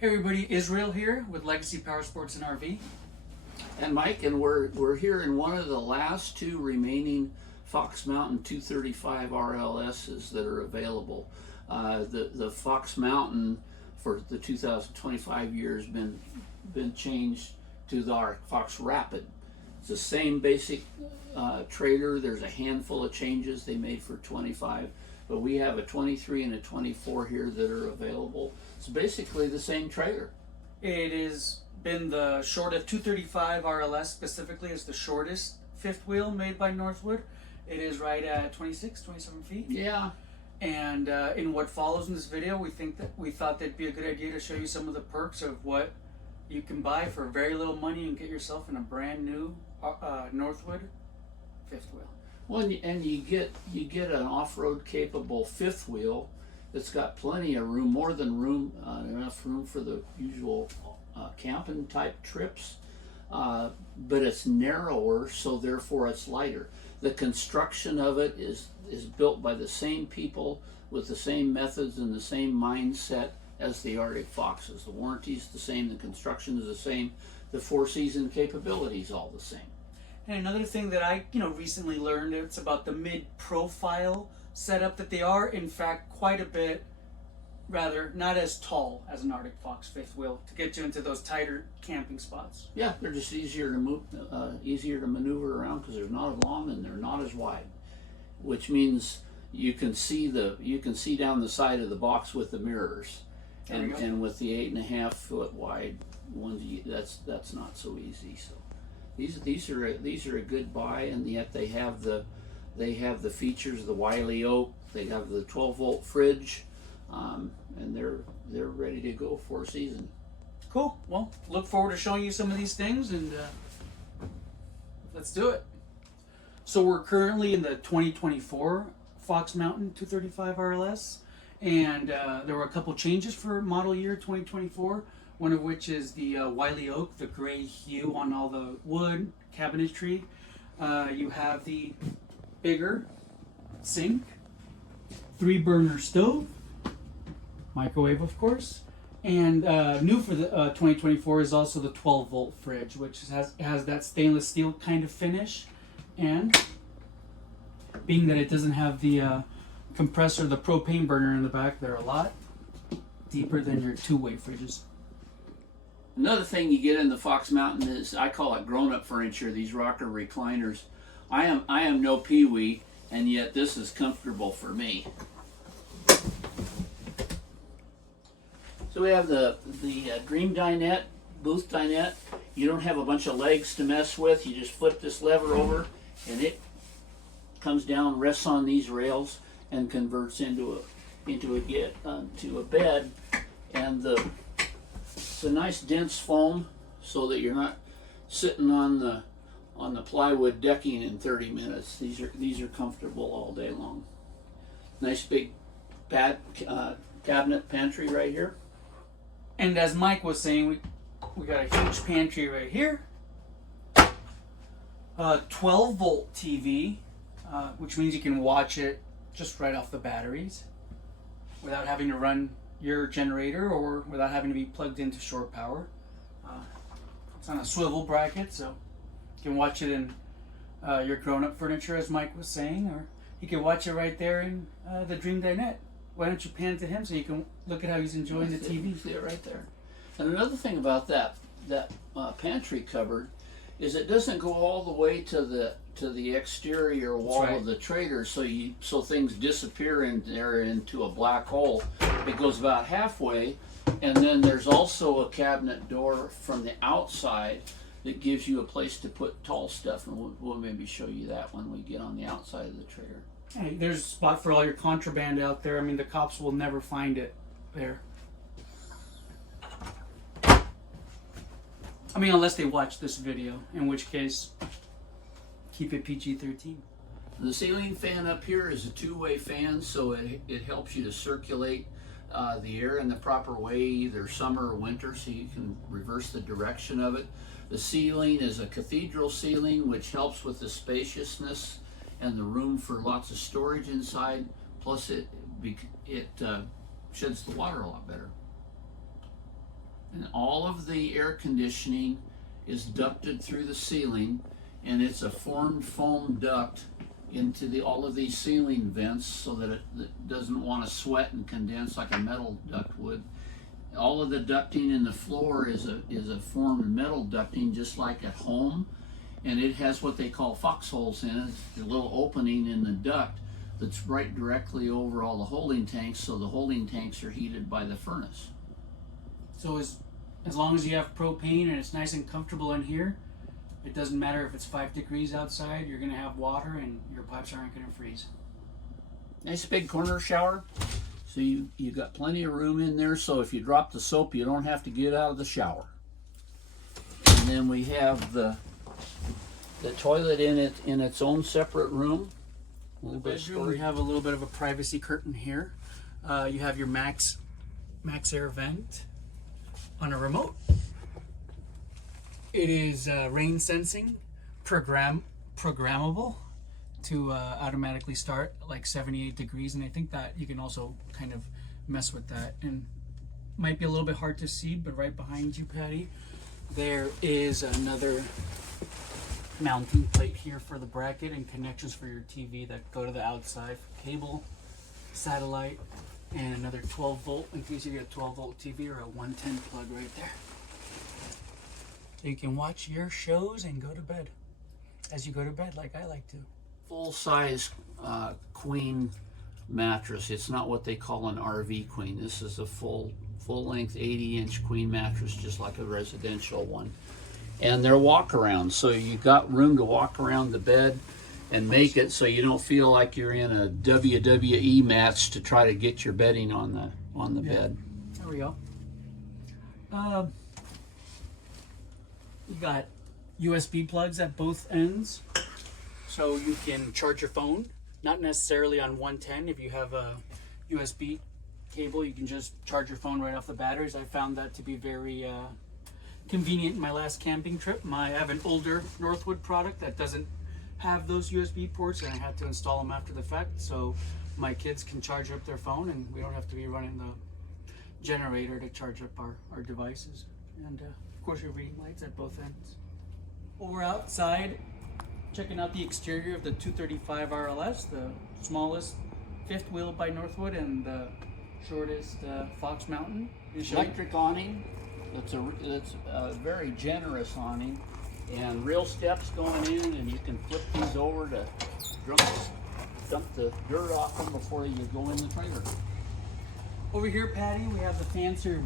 Hey everybody, Israel here with Legacy Power Sports and RV. And Mike, and we're here in one of the last two remaining Fox Mountain 235 RLSs that are available. The Fox Mountain for the 2025 year has been changed to the Fox Rapid. It's the same basic trailer. There's a handful of changes they made for 25, but we have a 23 and a 24 here that are available. It's basically the same trailer. It has been the shortest 235 RLS specifically is the shortest fifth wheel made by Northwood. It is right at 27 feet. Yeah. And in what follows in this video, we thought that'd be a good idea to show you some of the perks of what you can buy for very little money and get yourself in a brand new Northwood fifth wheel. Well, and you get an off-road capable fifth wheel that's got plenty of room, more than room, enough room for the usual camping type trips, but it's narrower, so therefore it's lighter. The construction of it is built by the same people with the same methods and the same mindset as the Arctic Foxes. The warranty's the same, the construction is the same, the four-season capability is all the same. And another thing that I recently learned, it's about the mid-profile setup, that they are in fact quite a bit, rather not as tall as an Arctic Fox fifth wheel to get you into those tighter camping spots. Yeah, they're just easier to move, easier to maneuver around because they're not as long and they're not as wide, which means you can see down the side of the box with the mirrors, and with the 8.5 foot wide ones, that's not so easy. So these are a good buy, and yet they have the features of the Wiley Oak. They have the 12-volt fridge, and they're ready to go for a season. Cool. Well, look forward to showing you some of these things, and let's do it. So we're currently in the 2024 Fox Mountain 235 RLS, and there were a couple changes for model year 2024. One of which is the Wiley Oak, the gray hue on all the wood cabinetry. You have the bigger sink, 3-burner stove, microwave of course, and new for the 2024 is also the 12-volt fridge, which has that stainless steel kind of finish, and being that it doesn't have the compressor, the propane burner in the back, they're a lot deeper than your two-way fridges. Another thing you get in the Fox Mountain is, I call it grown-up furniture, these rocker recliners. I am no peewee, and yet this is comfortable for me. So we have the Dream Dinette, Booth Dinette. You don't have a bunch of legs to mess with. You just flip this lever over, and it comes down, rests on these rails, and converts into a bed. And it's a nice dense foam, so that you're not sitting on the plywood decking in 30 minutes. These are comfortable all day long. Nice big cabinet pantry right here. And as Mike was saying, we got a huge pantry right here. 12-volt TV, which means you can watch it just right off the batteries without having to run your generator or without having to be plugged into shore power. It's on a swivel bracket, so you can watch it in your grown-up furniture, as Mike was saying, or you can watch it right there in the Dream Dinette. Why don't you pan to him so you can look at how he's enjoying the TV? See it right there. And another thing about that pantry cupboard is it doesn't go all the way to the exterior wall of the trailer, so things disappear in there into a black hole. It goes about halfway, and then there's also a cabinet door from the outside that gives you a place to put tall stuff, and we'll maybe show you that when we get on the outside of the trailer. Hey, there's a spot for all your contraband out there. I mean, the cops will never find it there. I mean, unless they watch this video, in which case, keep it PG-13. The ceiling fan up here is a two-way fan, so it helps you to circulate the air in the proper way, either summer or winter, so you can reverse the direction of it. The ceiling is a cathedral ceiling, which helps with the spaciousness and the room for lots of storage inside. Plus, it sheds the water a lot better. And all of the air conditioning is ducted through the ceiling, and it's a formed foam duct into all of these ceiling vents so that it doesn't want to sweat and condense like a metal duct would. All of the ducting in the floor is a formed metal ducting, just like at home, and it has what they call foxholes in it. It's a little opening in the duct that's right directly over all the holding tanks, so the holding tanks are heated by the furnace. So as long as you have propane and it's nice and comfortable in here, it doesn't matter if it's 5 degrees outside, you're going to have water and your pipes aren't going to freeze. Nice big corner shower. So you got plenty of room in there, so if you drop the soap, you don't have to get out of the shower. And then we have the toilet in its own separate room. A little bit of Bedroom, we storage. have a little bit of a privacy curtain here. You have your max air vent on a remote. It is rain sensing, programmable to automatically start like 78 degrees, and I think that you can also kind of mess with that, and might be a little bit hard to see, but right behind you, Patty, there is another mounting plate here for the bracket and connections for your TV that go to the outside for cable, satellite, and another 12 volt in case you get a 12 volt TV or a 110 plug right there. You can watch your shows and go to bed as you go to bed, like I like to. Full-size queen mattress. It's not what they call an RV queen. This is a full-length 80-inch queen mattress, just like a residential one. And they're walk-around, so you got room to walk around the bed and make it so you don't feel like you're in a WWE match to try to get your bedding on the bed. There we go. You got USB plugs at both ends, so you can charge your phone. Not necessarily on 110. If you have a USB cable, you can just charge your phone right off the batteries. I found that to be very convenient in my last camping trip. I have an older Northwood product that doesn't have those USB ports, and I had to install them after the fact, so my kids can charge up their phone and we don't have to be running the generator to charge up our devices. And of course your reading lights at both ends. Well, we're outside checking out the exterior of the 235 RLS, the smallest fifth wheel by Northwood and the shortest Fox Mountain. Electric awning. It's a very generous awning, and real steps going in, and you can flip these over to dump the dirt off them before you go in the trailer. Over here, Patty, we have the fancier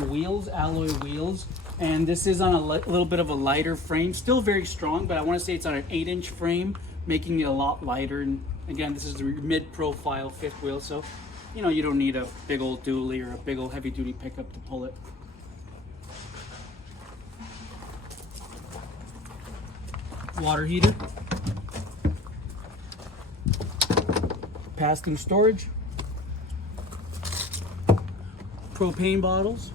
wheels, alloy wheels, and this is on a little bit of a lighter frame, still very strong, but I want to say it's on an 8-inch frame, making it a lot lighter. And again, this is the mid-profile fifth wheel, so you know you don't need a big old dually or a big old heavy-duty pickup to pull it. Water heater, pass-through storage, propane bottles,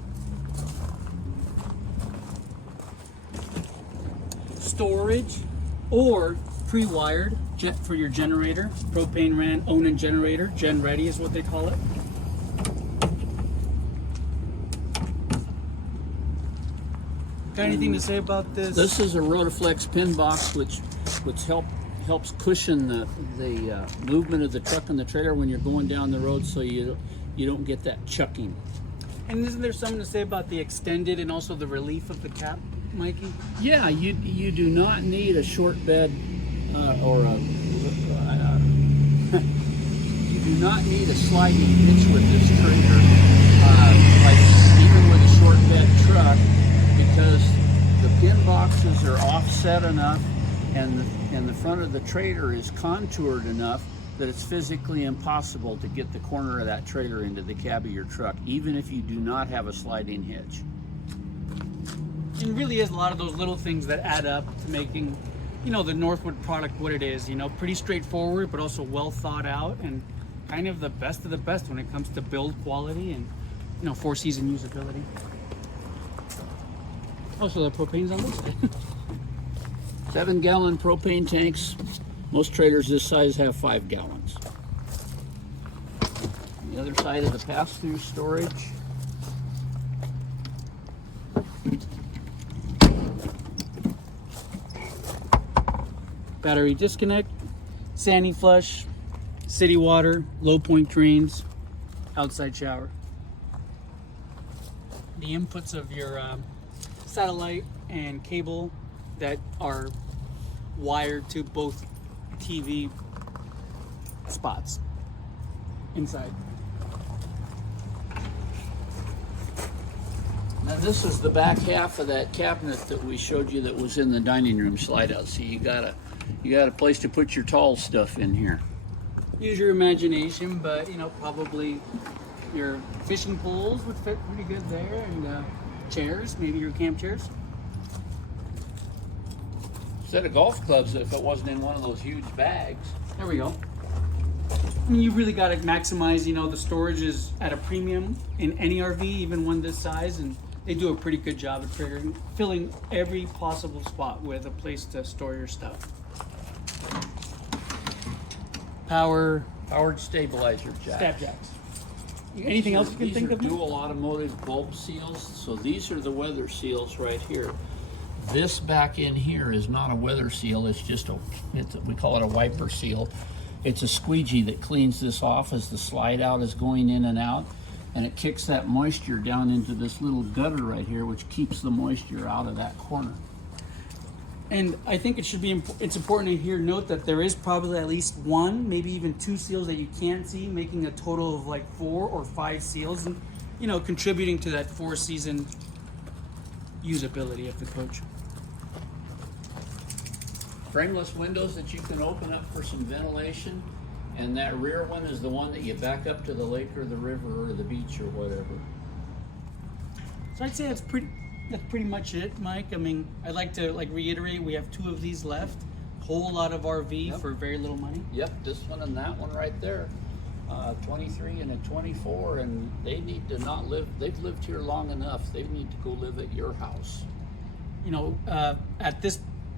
storage, or pre-wired jet for your generator. Propane ran Onan generator, gen ready is what they call it. Got anything to say about this? This is a Rotaflex pin box, which helps cushion the movement of the truck and the trailer when you're going down the road, so you don't get that chucking. And isn't there something to say about the extended and also the relief of the cap, Mikey? Yeah, you do not need a short bed or a you do not need a sliding hitch with this trailer, like even with a short bed truck, because the pin boxes are offset enough and the front of the trailer is contoured enough that it's physically impossible to get the corner of that trailer into the cab of your truck, even if you do not have a sliding hitch. It really is a lot of those little things that add up to making, you know, the Northwood product what it is. You know, pretty straightforward, but also well thought out and kind of the best of the best when it comes to build quality and, you know, 4-season usability. Also, the propane's on this side. 7-gallon propane tanks. Most trailers this size have 5 gallons. On the other side of the pass-through storage, battery disconnect, sandy flush, city water, low point drains, outside shower. The inputs of your satellite and cable that are wired to both TV spots inside. Now this is the back half of that cabinet that we showed you that was in the dining room slide out. So you got a place to put your tall stuff in here. Use your imagination, but you know, probably your fishing poles would fit pretty good there, and chairs, maybe your camp chairs. Set of golf clubs if it wasn't in one of those huge bags. There we go. I mean, you really got to maximize, you know, the storage is at a premium in any RV, even one this size, and they do a pretty good job at filling every possible spot with a place to store your stuff. Powered stabilizer jacks. Stab jacks. Anything else you can think of? These are dual automotive bulb seals. So these are the weather seals right here. This back in here is not a weather seal. It's just we call it a wiper seal. It's a squeegee that cleans this off as the slide out is going in and out, and it kicks that moisture down into this little gutter right here, which keeps the moisture out of that corner. And I think it should be it's important to here note that there is probably at least one, maybe even two seals that you can't see, making a total of like 4 or 5 seals, and you know, contributing to that 4-season usability of the coach. Frameless windows that you can open up for some ventilation, and that rear one is the one that you back up to the lake or the river or the beach or whatever. So I'd say that's pretty much it, Mike. I mean, I'd like to reiterate, we have 2 of these left. Whole lot of RV for very little money. Yep, this one and that one right there. 23 and a 24, and they need to not live, they've lived here long enough. They need to go live at your house. You know,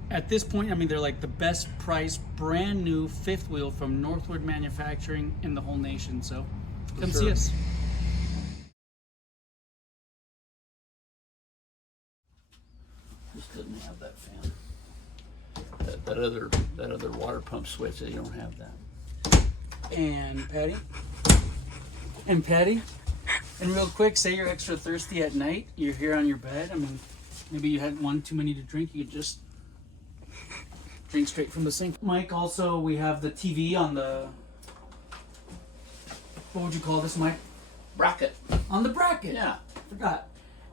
at this point, I mean, they're like the best price, brand new 5th wheel from Northwood Manufacturing in the whole nation. So come see us. This doesn't have that fan. That other water pump switch, they don't have that. And Patty. And real quick, say you're extra thirsty at night. You're here on your bed. I mean, maybe you had one too many to drink. You could just drink straight from the sink. Mike, also, we have the TV on the, what would you call this, Mike? Bracket. On the bracket. Yeah. Forgot.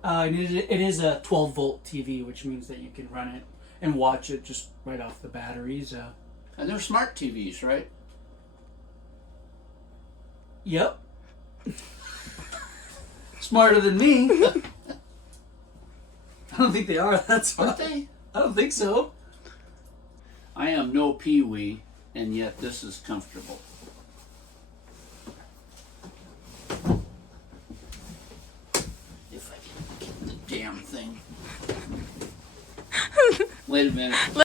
It is a 12-volt TV, which means that you can run it and watch it just right off the batteries. And they're smart TVs, right? Yep. Smarter than me. I don't think they are. That's Aren't they? I don't think so. I am no peewee, and yet this is comfortable. If I can get the damn thing. Wait a minute.